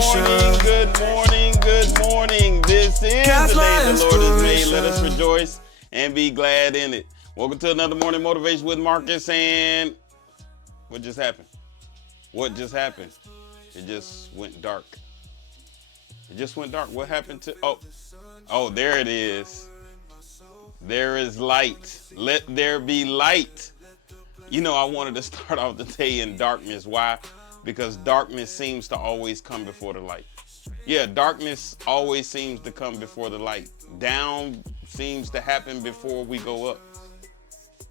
morning, good morning, good morning. This is the day the Lord has made. Let us rejoice and be glad in it. Welcome to another morning motivation with Marcus. And what just happened? What just happened? It just went dark. It just went dark. What happened to, oh, there it is. There is light. Let there be light. You know, I wanted to start off the day in darkness. Why? Because darkness seems to always come before the light. Yeah, darkness always seems to come before the light. Down seems to happen before we go up.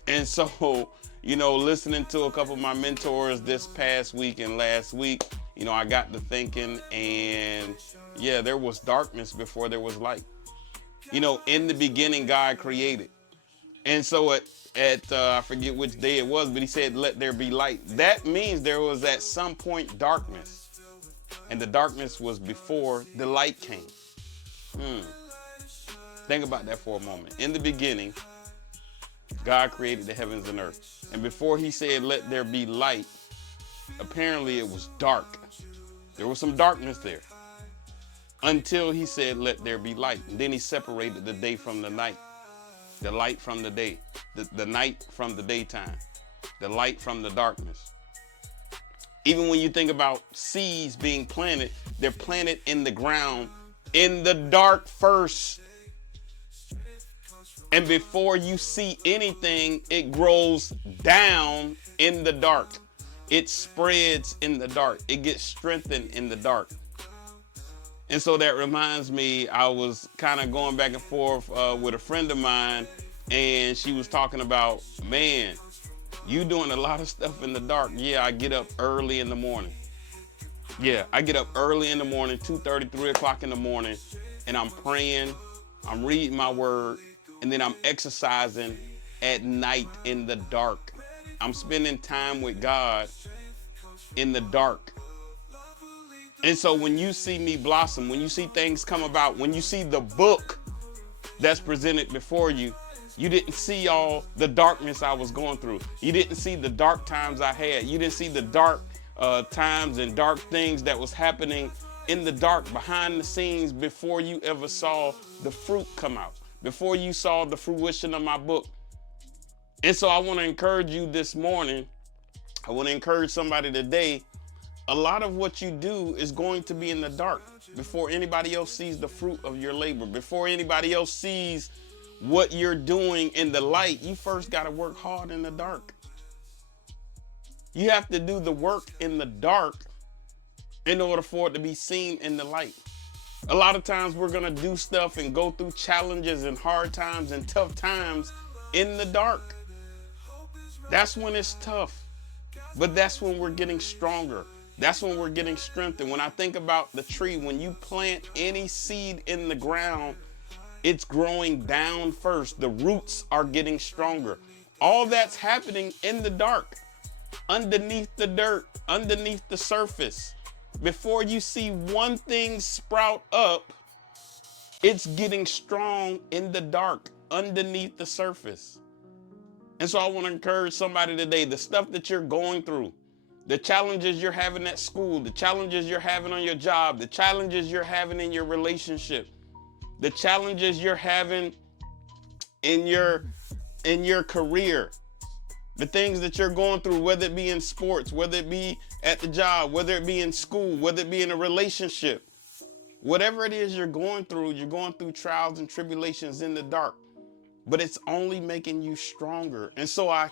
And so, you know, listening to a couple of my mentors this past week and last week, you know, I got to thinking, and yeah, there was darkness before there was light. You know, in the beginning, God created. And so I forget which day it was, but he said, let there be light. That means there was at some point darkness. And the darkness was before the light came. Think about that for a moment. In the beginning, God created the heavens and earth. And before he said, let there be light, apparently it was dark. There was some darkness there. Until he said, let there be light. And then he separated the day from the night. The light from the day, the night from the daytime, the light from the darkness. Even when you think about seeds being planted, they're planted in the ground in the dark first. And before you see anything, it grows down in the dark. It spreads in the dark. It gets strengthened in the dark. And so that reminds me, I was kind of going back and forth with a friend of mine, and she was talking about, man, you doing a lot of stuff in the dark. Yeah, I get up early in the morning. Yeah, I get up early in the morning, 2:30, 3 o'clock in the morning, and I'm praying, I'm reading my word, and then I'm exercising at night in the dark. I'm spending time with God in the dark. And so when you see me blossom, when you see things come about, when you see the book that's presented before you, you didn't see all the darkness I was going through. You didn't see the dark times I had. You didn't see the dark times and dark things that was happening in the dark behind the scenes before you ever saw the fruit come out, before you saw the fruition of my book. And so I want to encourage you this morning. I want to encourage somebody today. A lot of what you do is going to be in the dark before anybody else sees the fruit of your labor, before anybody else sees what you're doing in the light. You first got to work hard in the dark. You have to do the work in the dark in order for it to be seen in the light. A lot of times we're going to do stuff and go through challenges and hard times and tough times in the dark. That's when it's tough, but that's when we're getting stronger. That's when we're getting strengthened. When I think about the tree, when you plant any seed in the ground, it's growing down first. The roots are getting stronger. All that's happening in the dark, underneath the dirt, underneath the surface. Before you see one thing sprout up, it's getting strong in the dark, underneath the surface. And so I want to encourage somebody today, the stuff that you're going through, the challenges you're having at school, the challenges you're having on your job, the challenges you're having in your relationship, the challenges you're having in your career, the things that you're going through, whether it be in sports, whether it be at the job, whether it be in school, whether it be in a relationship, whatever it is you're going through trials and tribulations in the dark, but it's only making you stronger. And so I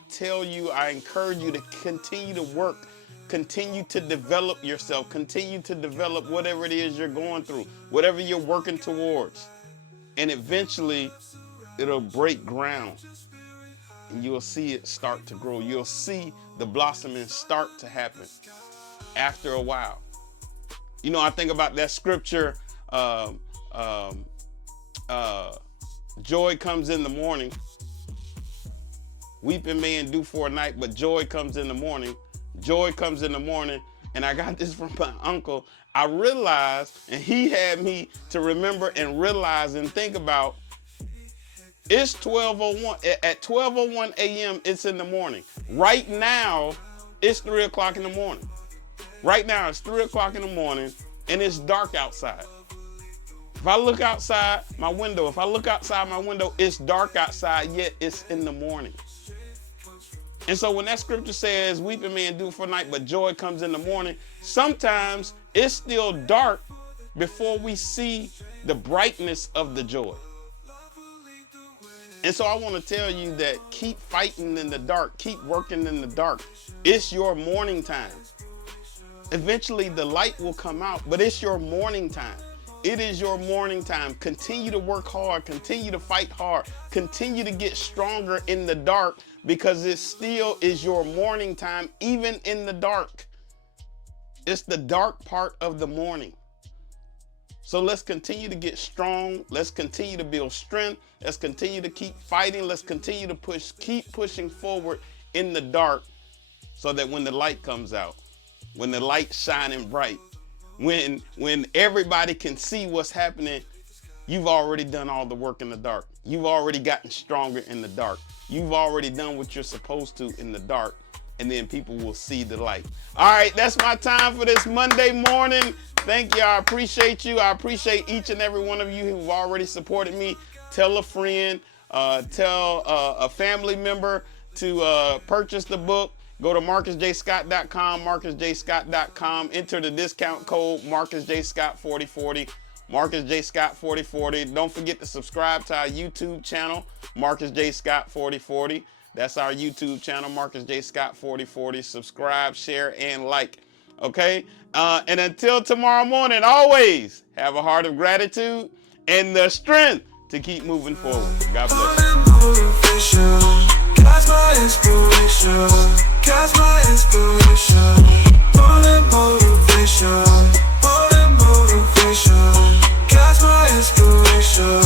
encourage you to continue to work. Continue to develop yourself. Continue to develop whatever it is you're going through, whatever you're working towards. And eventually, it'll break ground. And you'll see it start to grow. You'll see the blossoming start to happen after a while. You know, I think about that scripture, joy comes in the morning. Weeping may endure for a night, but joy comes in the morning. Joy comes in the morning. And I got this from my uncle. I realized, and he had me to remember and realize and think about, it's 12:01. At 12:01 a.m., it's in the morning. Right now, it's 3 o'clock in the morning. Right now, it's 3 o'clock in the morning. and it's dark outside. If I look outside my window, it's dark outside, yet it's in the morning. And so when that scripture says, weeping may endure for a night, but joy comes in the morning, sometimes it's still dark before we see the brightness of the joy. And so I want to tell you that keep fighting in the dark, keep working in the dark. It's your morning time. Eventually the light will come out, but it's your morning time. It is your morning time. Continue to work hard, continue to fight hard, continue to get stronger in the dark, because it still is your morning time, even in the dark. It's the dark part of the morning. So let's continue to get strong. Let's continue to build strength. Let's continue to keep fighting. Let's continue to keep pushing forward in the dark, so that when the light comes out, when the light's shining bright, when everybody can see what's happening, you've already done all the work in the dark. You've already gotten stronger in the dark. You've already done what you're supposed to in the dark, and then people will see the light. All right, that's my time for this Monday morning. Thank you. I appreciate you. I appreciate each and every one of you who've already supported me. Tell a friend, tell a family member to purchase the book. Go to marcusjscott.com, marcusjscott.com. Enter the discount code MarcusJScott4040, MarcusJScott4040. Don't forget to subscribe to our YouTube channel, MarcusJScott4040. That's our YouTube channel, MarcusJScott4040. Subscribe, share, and like. Okay? And until tomorrow morning, always have a heart of gratitude and the strength to keep moving forward. God bless you. God's my inspiration. God's my inspiration. More than motivation. More than motivation. God's my inspiration.